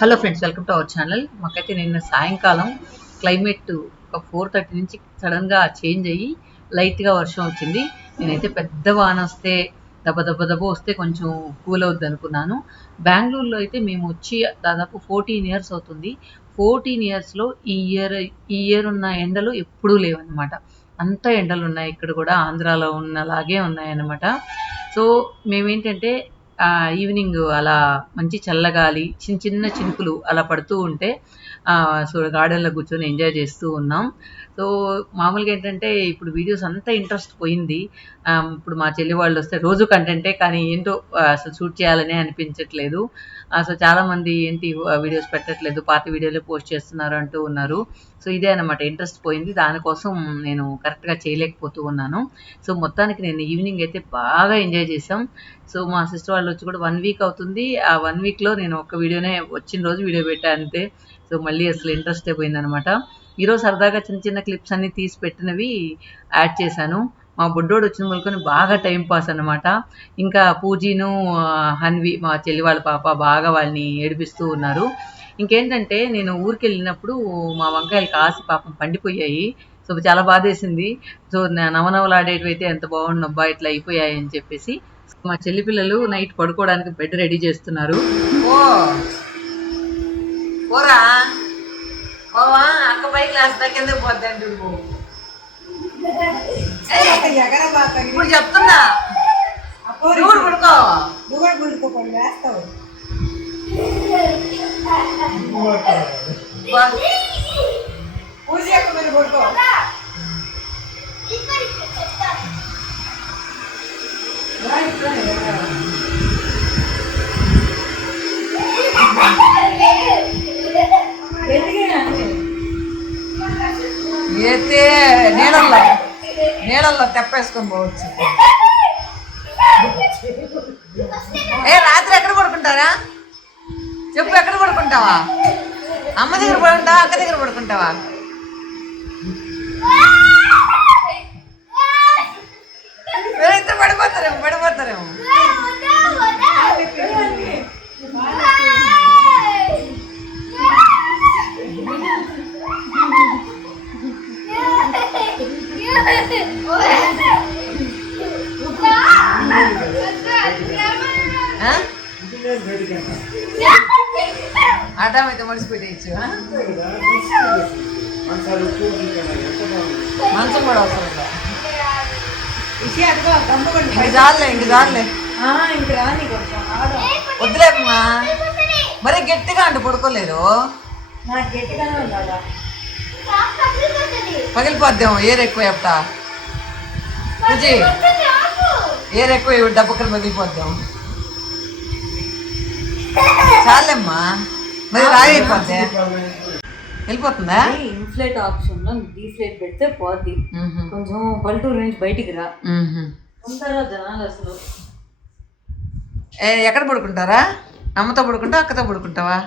Hello friends, welcome to our channel. మాకైతే నిన్న సాయంకాలం క్లైమేట్ ఒక 4:30 నుంచి సడన్గా చేంజ్ అయ్యి లైట్గా వర్షం వచ్చింది. నేనైతే పెద్ద వాన వస్తే దెబ్బ దెబ్బ దెబ్బ వస్తే కొంచెం కూల్ అవుద్ది అనుకున్నాను. బెంగళూరులో అయితే మేము వచ్చి దాదాపు 14 ఇయర్స్ అవుతుంది. 14 ఇయర్స్లో ఈ ఇయర్ ఉన్న ఎండలు ఎప్పుడూ లేవన్నమాట. అంత ఎండలు ఉన్నాయి. ఇక్కడ కూడా ఆంధ్రాలో ఉన్నలాగే ఉన్నాయన్నమాట. సో మేమేంటంటే ఈవినింగ్ అలా మంచి చల్లగాలి, చిన్న చిన్న చినుకులు అలా పడుతూ ఉంటే సో గార్డెన్లో కూర్చొని ఎంజాయ్ చేస్తూ ఉన్నాం. సో మామూలుగా ఏంటంటే ఇప్పుడు వీడియోస్ అంతా ఇంట్రెస్ట్ పోయింది. ఇప్పుడు మా చెల్లి వాళ్ళు వస్తే రోజు కంటెంటే, కానీ ఏంటో అసలు షూట్ చేయాలనే అనిపించట్లేదు. సో చాలామంది ఏంటి వీడియోస్ పెట్టట్లేదు, పాత వీడియోలే పోస్ట్ చేస్తున్నారు అంటూ ఉన్నారు. సో ఇదే అనమాట, ఇంట్రెస్ట్ పోయింది. దానికోసం నేను కరెక్ట్గా చేయలేకపోతూ ఉన్నాను. సో మొత్తానికి నేను ఈవినింగ్ అయితే బాగా ఎంజాయ్ చేసాం. సో మా సిస్టర్ వాళ్ళు వచ్చి కూడా 1 వీక్ అవుతుంది. ఆ 1 వీక్లో నేను ఒక్క వీడియోనే వచ్చిన రోజు వీడియో పెట్టా అంతే. సో మళ్ళీ అసలు ఇంట్రెస్టే పోయిందనమాట. ఈరోజు సరదాగా చిన్న చిన్న క్లిప్స్ అన్నీ తీసి పెట్టినవి యాడ్ చేశాను. మా బుడ్డోడు వచ్చిన మొదలుకొని బాగా టైం పాస్ అనమాట. ఇంకా పూజీను హన్వి మా చెల్లి వాళ్ళ పాప బాగా వాళ్ళని ఏడిపిస్తూ ఉన్నారు. ఇంకేంటంటే నేను ఊరికి వెళ్ళినప్పుడు మా వంకాయలు కాసి పాపం పండిపోయాయి. సో చాలా బాధేసింది. సో నవనవలాడేటివి అయితే ఎంత బాగుండబ్బా ఇట్లా అయిపోయాయి అని చెప్పేసి. మా చెల్లి పిల్లలు నైట్ పడుకోవడానికి బెడ్ రెడీ చేస్తున్నారు. ఓరా ఓవా అక్క పై క్లాస్ కింద పోద్దండి. ఇప్పుడు చెప్తున్నా నువ్వు పడుకో, నువ్వు కూడా పడుకోపడి వేస్తావు. పూజ మీరు పడుకో. అయితే నీళ్ళల్లో తెప్పేసుకొని పోవచ్చు. రాత్రి ఎక్కడ పడుకుంటారా చెప్పు? ఎక్కడ పడుకుంటావా? అమ్మ దగ్గర పడుకుంటావా, అక్క దగ్గర పడుకుంటావా? మీరైతే పడిపోతారేమో. ఆటం అయితే మడిసి పెట్టేయచ్చు. మంచం కూడా అవసరం. ఇంక వద్దులేమ్మా, మరి గట్టిగా అంటే పడుకోలేరు. పగిలిపోద్దాం ఏరు ఎక్కువ చెప్తా. పూజీ ఏరు ఎక్కువ డబ్బుక్కలు పగిలిపోద్దాం. చాలేమ్మా, మరి రాయి అయిపోద్ది. వెళ్ళిపోతుందా? ఇన్ఫ్లేట్ ఆప్షన్ లో డీఫ్లేట్ పెడితే పోద్ది. కొంచెం పల్లెటూరు నుంచి బయటికి రా. ఉంటారా జనాలు అసలు? ఎక్కడ పడుకుంటారా? అమ్మతో పడుకుంటావా, అక్కతో పడుకుంటావా?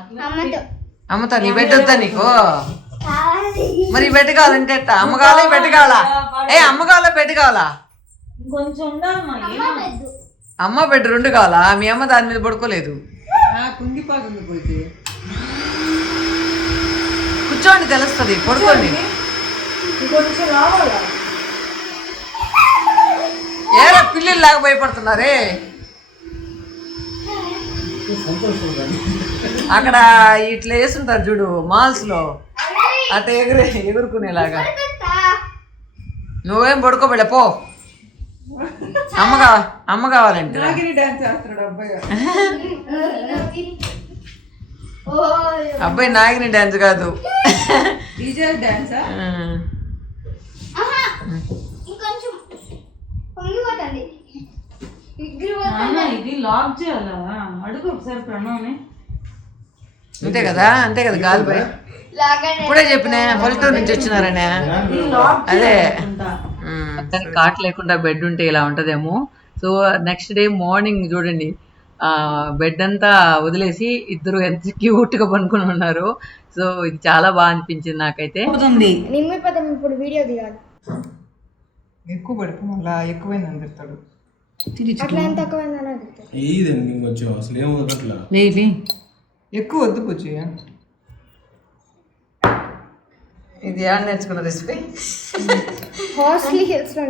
అమ్మతో. నీ బెడ్ వద్దా నీకు? మరి బెడ్ కావాలంటే అమ్మ కావాలా బెడ్ కావాలా? అమ్మ కావాలా బెడ్ కావాలా? కొంచెం ఉండాలి. అమ్మ బెడ్ 2 కావాలా? మీ అమ్మ దాని మీద పడుకోలేదు. కుంగిపోతుంది పోతే కూర్చోండి, తెలుస్తుంది. పడుకోండి. ఏరా పిల్లలు లాగా భయపడుతున్నారే. అక్కడ ఇట్లా వేస్తుంటారు చూడు మాల్స్ లో, అట్లా ఎగురుకునేలాగా. నువ్వేం పడుకోబెళ్ళ పో. అమ్మ కావాలంటే అబ్బాయి నాగిని డాన్స్ కాదు, ఇది లాక్ చేయాలా? అడుగు ఒకసారి ప్రణవ్ని. అంతే కదా గాలిపై ఇప్పుడే చెప్పినా పల్లెటూరు నుంచి వచ్చినారనే. అదే కాట్ లేకుండా బెడ్ ఉంటే ఇలా ఉంటదేమో. సో నెక్స్ట్ డే మార్నింగ్ చూడండి, బెడ్ అంతా వదిలేసి ఇద్దరు ఎంత క్యూట్గా పనుకుని ఉన్నారు. సో ఇది చాలా బాగా అనిపించింది నాకైతే. ఇప్పుడు వీడియో తీయాలి. ఎక్కువ పడుకు మళ్ళీ ఎక్కువైంది అందరితాడు. అట్లా ఎంత తక్కువైందని ఏదండి కొంచెం అసలు ఏమవుతుంది అట్లా. ఎక్కువ వద్దు పూజ. ఇది ఏడ నేర్చుకున్న రెసిపీ? హార్స్లీ హిల్స్లో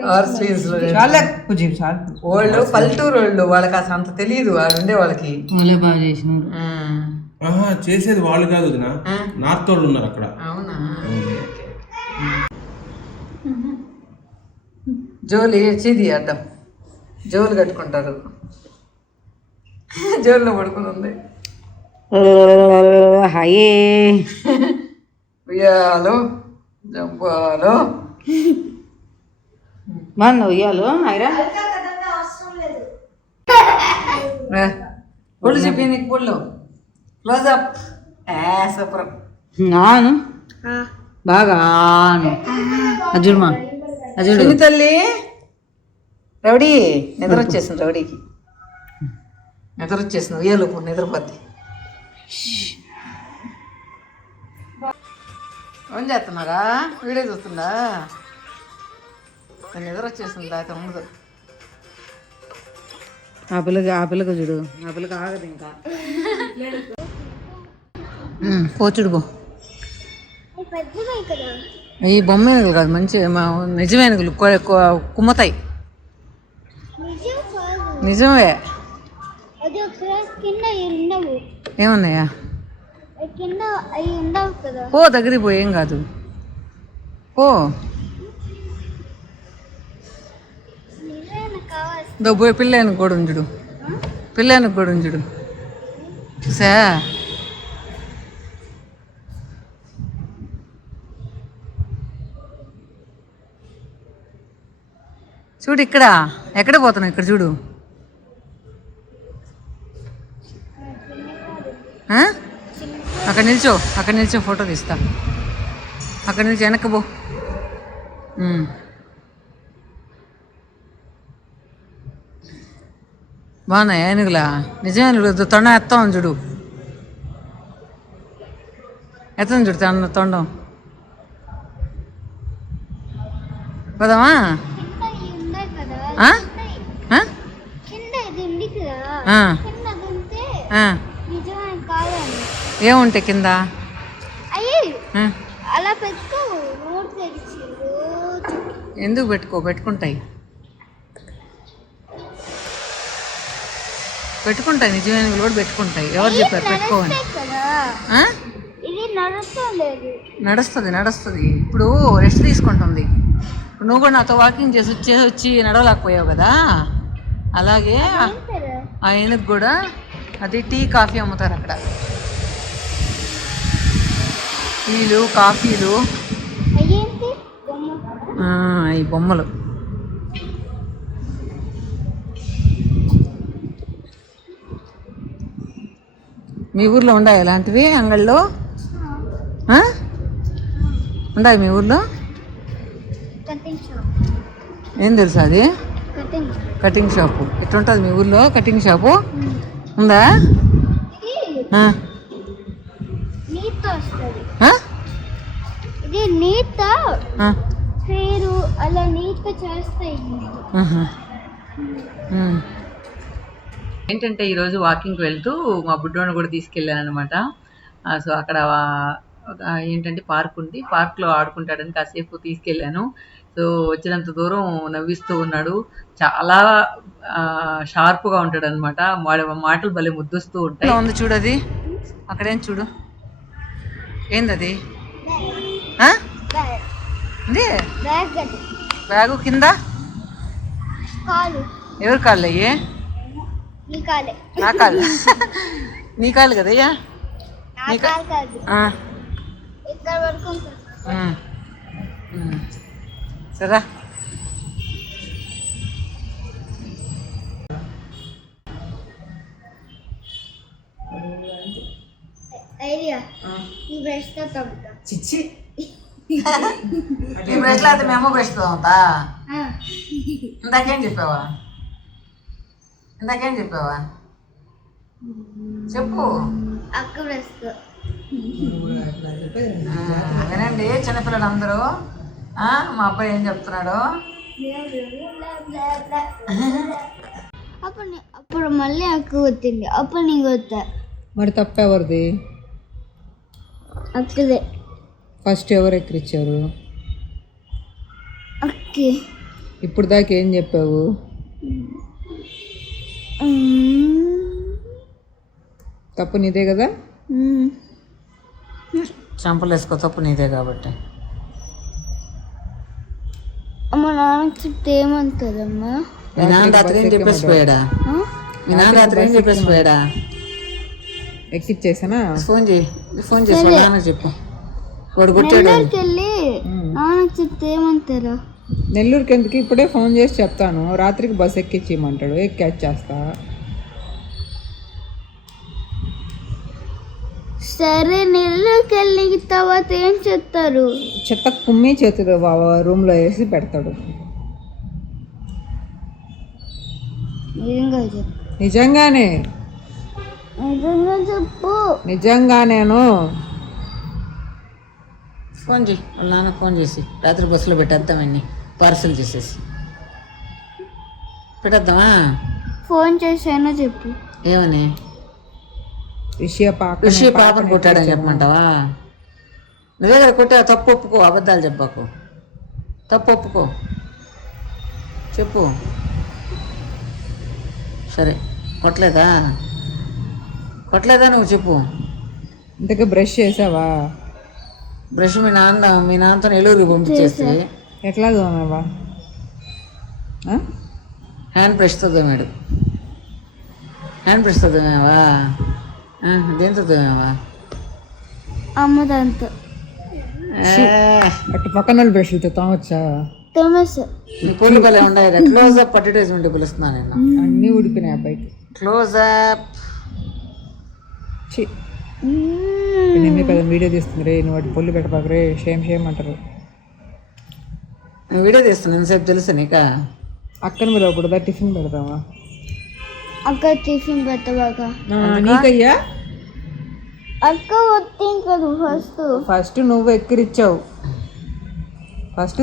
చాలా పూజ చాలా. వాళ్ళు పల్లెటూరు వాళ్ళు, వాళ్ళకి అసలు అంత తెలియదు వాళ్ళు ఉండే వాళ్ళకి. బాగా చేసినారు. చేసేది వాళ్ళు కాదు వదినా, నార్త్ వాళ్ళు ఉన్నారు అక్కడ. అవునా? జోలి చీది అడ్డం జోలు కట్టుకుంటారు. జోల్లో పడుకుని ఉంది. హాయే ఉయ్యాలో జంపాలో బాగుంది ఉయ్యాలు. ఐరా పొళ్ళు చెప్పి నీకు పొళ్ళు క్లోజప్ సూపర్. నాను బాగా అజుడుమా అజుడు తల్లి. రౌడీ నిద్ర వచ్చేసింది, రౌడీకి నిద్ర వచ్చేసింది. ఉయ్యాలు నిద్రపోద్ది. ఏం చేస్తున్నారా? వీడియో చూస్తుందా? నిద్ర వచ్చేసింది, దాకా ఉండదు. ఆ పిల్లగా చూడు, ఆ పిల్లకి ఆగదు ఇంకా. పోచుడు బో. ఈ బొమ్మ ఏనుగులు కాదు, మంచి నిజమేనుగులు కుమ్మతాయి. నిజమే. ఏమున్నాయా? పో దగ్గరికి పో, ఏం కాదు పో. పోయి పిల్లని కూడా ఉంచుడు, పిల్లని కూడా ఉంచుడు. చూసా? చూడు ఇక్కడ, ఎక్కడ పోతున్నావు? ఇక్కడ చూడు. అక్కడ నిల్చో, అక్కడ నిల్చో, ఫోటో తీస్తా. అక్కడ నుంచి వెనక్కి పో. బాగున్నాయి ఏనుగులా? నిజమేనుగులు తొండం ఎత్తాం చూడు, ఎత్తాం చూడు తొండం. పోదామా? ఏముంటాయి కింద? ఎందుకు పెట్టుకుంటాయి నిజమైన కూడా పెట్టుకుంటాయి. ఎవరు చెప్పారు పెట్టుకోవని? నడుస్తుంది. ఇప్పుడు రెస్ట్ తీసుకుంటుంది. నువ్వు కూడా నాతో వాకింగ్ చేసి వచ్చి నడవలేకపోయావు కదా, అలాగే ఆయనకు కూడా అది టీ కాఫీ అమ్ముతారు అక్కడ. టీలు కాఫీలు, ఈ బొమ్మలు. మీ ఊర్లో ఉండాయి ఇలాంటివి అంగళ్ళు? ఉండాయి మీ ఊర్లో? ఏం తెలుసా అది? Cutting shop. ఎట్లుంటుంది మీ ఊర్లో కటింగ్ షాపు? ఉందా? ఏంటంటే ఈరోజు వాకింగ్కి వెళ్తూ మా బుడ్డోని కూడా తీసుకెళ్ళాను అనమాట. సో అక్కడ ఏంటంటే పార్క్ ఉంది, పార్క్లో ఆడుకుంటాడని కాసేపు తీసుకెళ్ళాను. సో వచ్చినంత దూరం నవ్విస్తూ ఉన్నాడు. చాలా షార్ప్గా ఉంటాడు అనమాట. మాటలు భలే ముద్దొస్తూ ఉంటాయి. ఉంది చూడు, అది అక్కడేం చూడు, ఏందది? బ్యాగు కింద ఎవరు కాళ్ళు అయ్యే? నా కాళ్ళు. నీ కాళ్ళు కదయ్యా? సరే చిచ్చి ఈ బ్రష్లో అయితే మేము బ్రష్ తోముతా. ఇందాకేం చెప్పావా చెప్పు. వినండి చిన్నపిల్లలు అందరూ, మా అబ్బాయి ఏం చెప్తున్నాడు. అప్పుడు మళ్ళీ అక్క వచ్చింది, అప్పుడు నీకు వస్తా. మరి తప్పెవరిది? అక్కదే. ఫస్ట్ ఎవరు ఎక్కిరిచ్చారు? అక్కే. ఇప్పుడు దాకా ఏం చెప్పావు? తప్పు నీదే కదా? చంపలేసుకో, తప్పు నీదే కాబట్టి. అమ్మ నాన్నకి చెప్తే ఏమంటారమ్మా? మీ నాన్న రాత్రి ఏం చెప్పేసి పోయాడా? మీ నాన్న రాత్రి ఏం చెప్పేసి పోయాడా? ఎక్కిచ్చేసానా? ఫోన్ చేసి వాళ్ళ నాన్న చెప్పు. వాడు కొట్టాడు. నెల్లూరుకి వెళ్ళి నాన్నకి చెప్తే ఏమంటారా? నెల్లూరుకి ఎందుకు? ఇప్పుడే ఫోన్ చేసి చెప్తాను. రాత్రికి బస్ ఎక్కించేయమంటాడు, క్యాచ్ చేస్తా. సరే, నెల్లూరుకి వెళ్ళి తర్వాత ఏం చెప్తారు? చెత్త కుమ్మి చేతులు రూమ్లో వేసి పెడతాడు. నిజంగానే చెప్పు. నిజంగానేను. ఫోన్ చేయి, వాళ్ళ నాన్న ఫోన్ చేసి రాత్రి బస్సులో పెట్టేద్దామని పార్సల్ చేసేసి పెట్టేద్దామా? ఫోన్ చేసానో చెప్పు. ఏమని? ఋషి పాపను కొట్టాడని చెప్పమంటావా? నువ్వే కదా కొట్టావు. తప్పు ఒప్పుకో, అబద్ధాలు చెప్పకు. తప్పు ఒప్పుకో, చెప్పు. సరే, కొట్టలేదా నువ్వు చెప్పు. ఇంతకీ బ్రష్ చేసావా? బ్రష్ మీ నాన్నతో నెల్లూరుకి పంపించేస్తే ఎట్లా తోమావా? హ్యాండ్ బ్రష్తో తోమాడు. హ్యాండ్ బ్రష్తో తోమావా? దేంతో తోమావా? అమ్మ దాంతో. అటు పక్కన బ్రష్లతో తోమొచ్చా? తోమేసా. నీ పూలు భలే ఉండాలి. క్లోజ్అప్ అడ్వర్టైజ్మెంట్ పిలుస్తున్నాను నేను. అన్నీ ఉడికినాయి అబ్బాయికి. క్లోజ్అప్ నేనే కదా వీడియో తీస్తుంది రే. నువ్వు వాటి పొల్లు పెట్టబాకరే, షేమ్ అంటారు. నేను వీడియో తీస్తాను ఎంతసేపు తెలుసు నీక? అక్కను మీరు అప్పుడు టిఫిన్ పెడతావా? అక్క టిఫిన్ పెట్టబాక. నీకయ్యా? అక్క వద్దు. ఫస్ట్ నువ్వు ఎక్కిరిచ్చావు. ఫస్ట్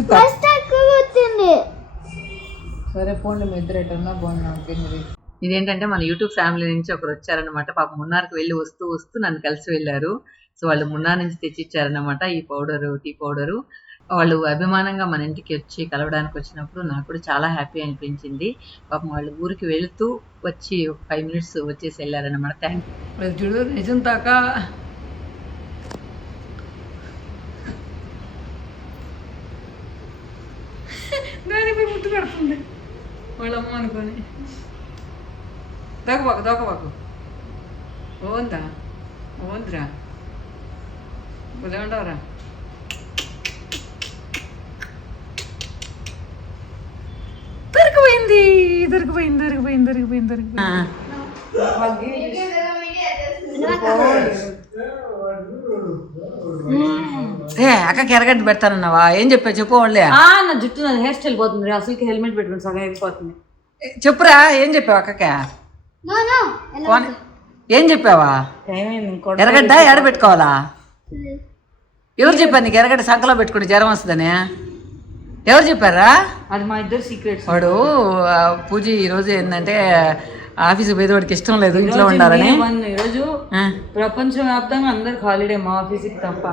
అక్క వచ్చింది. సరే పోండి, మీ ఇద్దరు ఎటన్నా బాగున్నా. ఇదేంటంటే మన యూట్యూబ్ ఫ్యామిలీ నుంచి ఒకరు వచ్చారనమాట. పాప మున్నార్కి వెళ్ళి వస్తూ నన్ను కలిసి వెళ్ళారు. సో వాళ్ళు మున్నార్ నుంచి తెచ్చిచ్చారనమాట ఈ పౌడరు, టీ పౌడరు. వాళ్ళు అభిమానంగా మన ఇంటికి వచ్చి కలవడానికి వచ్చినప్పుడు నాకు కూడా చాలా హ్యాపీ అనిపించింది. పాపం వాళ్ళు ఊరికి వెళుతూ వచ్చి ఒక 5 minutes వచ్చేసి వెళ్ళారనమాట. Thank you. చూడు నిజం తాక దానిపై ముట్టు కడుతుంది వాళ్ళమ్మ అనుకొని. దోకబాకు ఓందిరా ఉండవరా. దొరికిపోయింది. అక్కకి ఎరగడ్డ పెడతానన్నావా? ఏం చెప్పా చెప్పు. వాళ్ళే నా జుట్టు నా హెయిర్ స్టైల్ పోతుంది. అసలుకి హెల్మెట్ పెట్టుకుని సగం అయిపోతుంది. చెప్పురా, ఏం చెప్పావు అక్కకే? ఏం చెప్పావా? ఎరగడ్డ ఎడ పెట్టుకోవాలా? ఎవరు చెప్పారు నీకు ఎరగడ్డ సంకలో పెట్టుకుంటే జ్వరం వస్తుందని? ఎవరు చెప్పారా? అది మా ఇద్దరు సీక్రెట్. వాడు పూజ ఈరోజు ఏంటంటే ఆఫీస్ పోయేవాడికి ఇష్టం లేదు ఇంట్లో ఉండాలని. ఈరోజు ప్రపంచవ్యాప్తంగా అందరికి హాలిడే, మా ఆఫీస్కి తప్ప.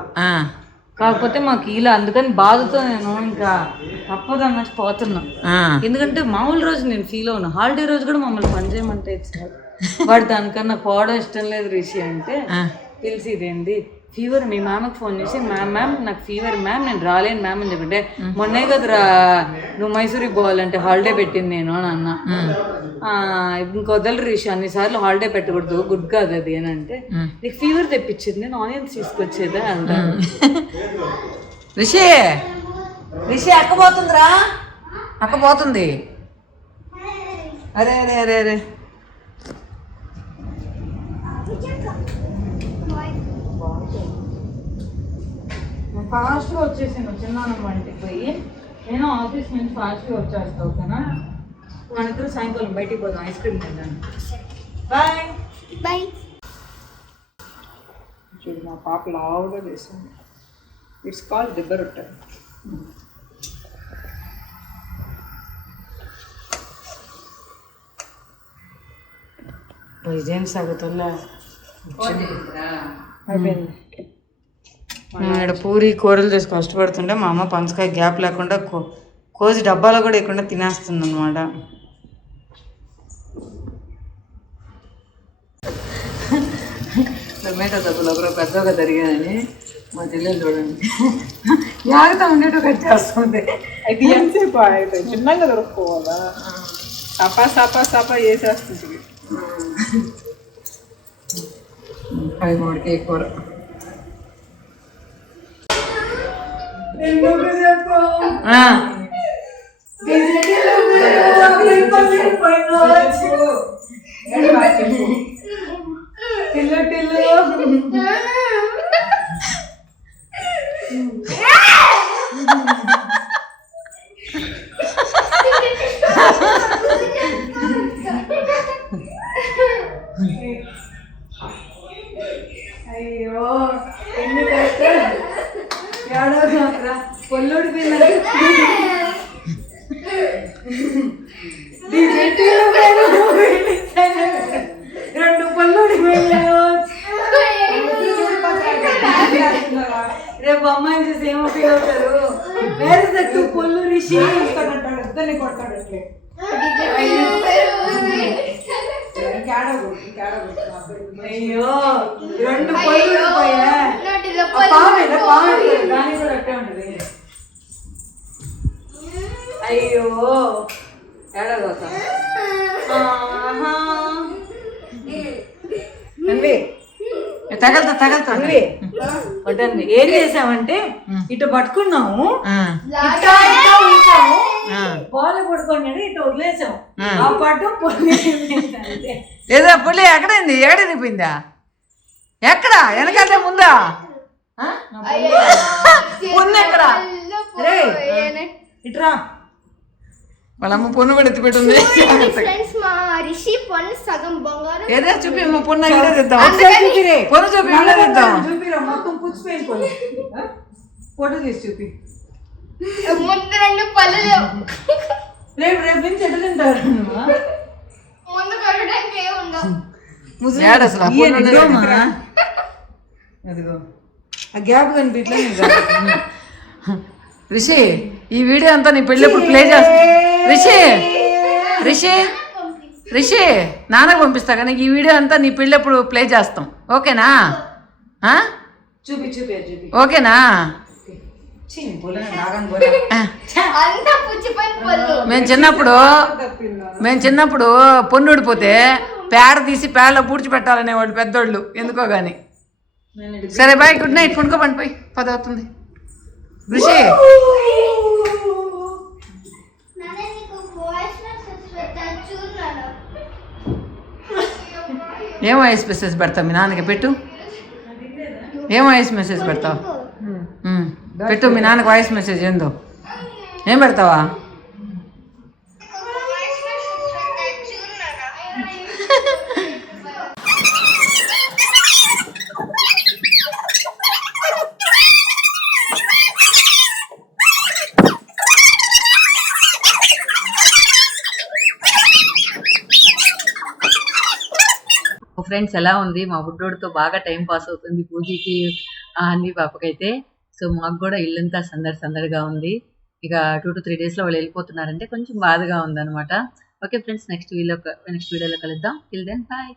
కాకపోతే మాకు ఇలా అందుకని బాధతో నేను ఇంకా తప్పదు అన్నట్టు పోతున్నా. ఎందుకంటే మామూలు రోజు నేను ఫీల్ అవునా, హాలిడే రోజు కూడా మమ్మల్ని పని చేయమంటే ఇచ్చారు. వాడు దానికన్నా పోవడం ఇష్టం లేదు రిషి అంటే తెలిసి ఇదేంది ఫీవర్. మీ మ్యామ్కి ఫోన్ చేసి మ్యామ్ నాకు ఫీవర్ మ్యామ్, నేను రాలేను మ్యామ్ అని చెప్పంటే, మొన్నే కదరా నువ్వు మైసూరికి పోవాలంటే హాలిడే పెట్టింది నేను అని అన్నా. ఇంకొదలు రిషి అన్నిసార్లు హాలిడే పెట్టకూడదు, గుడ్ కాదు అది అని అంటే, నీకు ఫీవర్ తెప్పించింది నేను ఆనియన్స్ తీసుకొచ్చేదా అంటాను. రిషి అక్క పోతుందిరా, అక్క పోతుంది. అరే అరే అరే అరే ఫాస్ట్గా వచ్చేసాను చిన్నానమ్మ ఇంటికి పోయి. నేను ఆఫీస్ నుంచి ఫాస్ట్గా వచ్చేస్తావు కదా. మన ఇద్దరు సాయంకాలం బయటికి పోదాం, ఐస్ క్రీమ్ తిన్నాను. బాయ్. చూడు మా పాప లావుగా చేసింది. ఇట్స్ కాల్డ్ దిబ్బ రొట్టె. ಇದೇನು ಸಾಗುತ್ತಲ್ಲ ఇక్కడ పూరి కూరలు చేసి కష్టపడుతుంటే మా అమ్మ పంచకాయ గ్యాప్ లేకుండా కోసి డబ్బాలో కూడా వేయకుండా తినేస్తుంది అనమాట. టొమాటో దెబ్బలు ఒకరు పెద్దగా జరిగాయని మా చెల్లెలు చూడండి జాగ్రత్త ఉండేట్టు కట్ చేస్తుంది. అయితే ఎంతసేపు అయితే చిన్నగా దొరుకుకోవాలా, సపా చేసేస్తుంది. అవి మామిడికాయ కూర. అయ్యో ఎన్ని కష్టాలు పొల్లుడి రెండు పొల్లుడి రేపు అమ్మాయిని చూసి ఏమో ఫీల్ అవుతారు. వేరే తట్టు పొల్లు రిషి కొట్టాడు, ఇద్దరిని కొట్టాడు. అట్లే అయ్యో రెండు పొల్లు పోయా దాని కూడా అట్టే ఉంటది. అయ్యో ఏడగోతా తగలుతా వడ్డండి. ఏం చేసామంటే ఇటు పట్టుకున్నాము, ఇట్లా ఉంచాము, బాల్ పట్టుకున్నాడు, ఇటు వదిలేసాము. ఆ పట్టు లేదా పుల్లి ఎక్కడైంది? ఎక్కడైపోయిందా? ఎక్కడ వెనకంటే ముందా? పొన్ను ఎక్కడ? ఇట్రా వాళ్ళమ్మ పొన్ను కూడా ఎత్తిపెట్టింది. ఏదో చూపి మా పొన్ను ఇక్కడే తెద్దాం. పొన్ను చూపి ఇక్కడే తెద్దాం. చూపిరా మొత్తం పుచ్చిపోయింది. ఫోటో తీసి చూపి. రేపు నుంచి ఎట్లా తింటారు? అదిగో ఆ గ్యాప్ కనిపించలేదు. రిషి ఈ వీడియో అంతా నీ పెళ్ళప్పుడు ప్లే చేస్తా. రిషి నాన్నకు పంపిస్తా కానీ ఈ వీడియో అంతా నీ పెళ్ళప్పుడు ప్లే చేస్తాం. ఓకేనా? చూపి ఓకేనా? మేము చిన్నప్పుడు పొన్ను ఊడిపోతే పేడ తీసి పేడలో పూడ్చిపెట్టాలనేవాళ్ళు పెద్దోళ్ళు ఎందుకో గాని. సరే బాయ్, గుడ్ నైట్. పండుకోబండి పోయి 10 అవుతుంది. ఋషి ఏం వాయిస్ మెసేజ్ పెడతావు? మీ నాన్నకి పెట్టు. ఏం వాయిస్ మెసేజ్ పెడతావు? పెట్టు మీ నాన్నకి వాయిస్ మెసేజ్. ఏందో ఏం పెడతావా? ఫ్రెండ్స్ ఎలా ఉంది? మా బుడ్డోడితో బాగా టైం పాస్ అవుతుంది పూజకి, అన్ని పాపకైతే. సో మాకు కూడా ఇల్లంతా సందడిగా ఉంది. ఇక 2 to 3 days లో వాళ్ళు వెళ్ళిపోతున్నారంటే కొంచెం బాధగా ఉందన్నమాట. ఓకే ఫ్రెండ్స్, నెక్స్ట్ వీడియోలో కలుద్దాం. Till then bye.